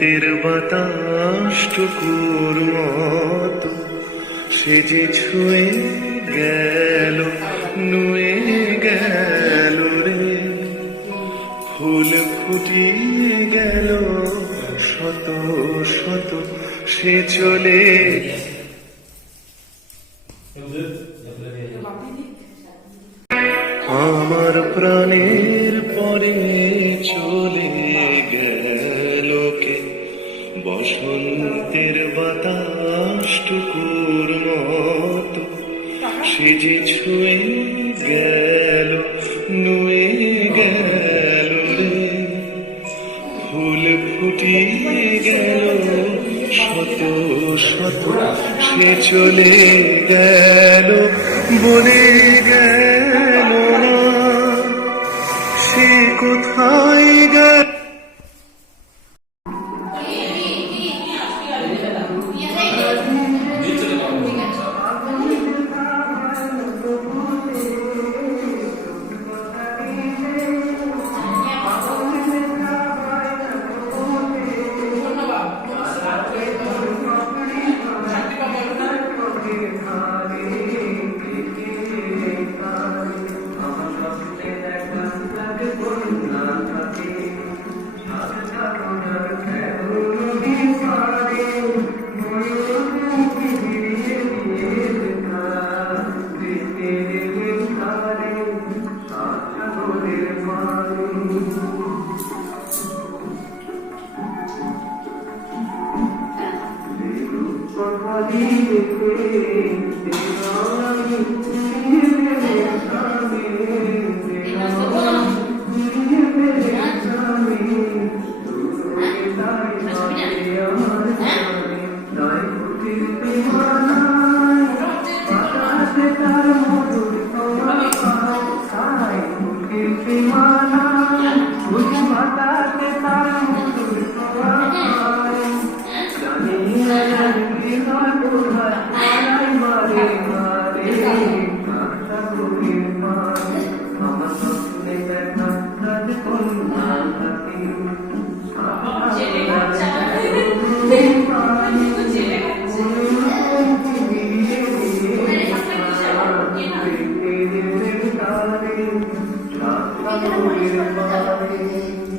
বসন্তের বাতাসটুকুর মতো সে যে ছুঁয়ে গেল, নুয়ে গেল রে। ফুল ফুটিয়ে গেল শত শত, সে চলে আমার প্রাণের পরে চলে গেল কে। বসন্তের বাতাসটুকুর মতো সে যে ছুঁয়ে গেল, নুয়ে গেল রে। ফুল ফুটিয়ে গেল শত শত, সে চলে গেল, বলে গেল না সে কোথায় গেল। Thank you.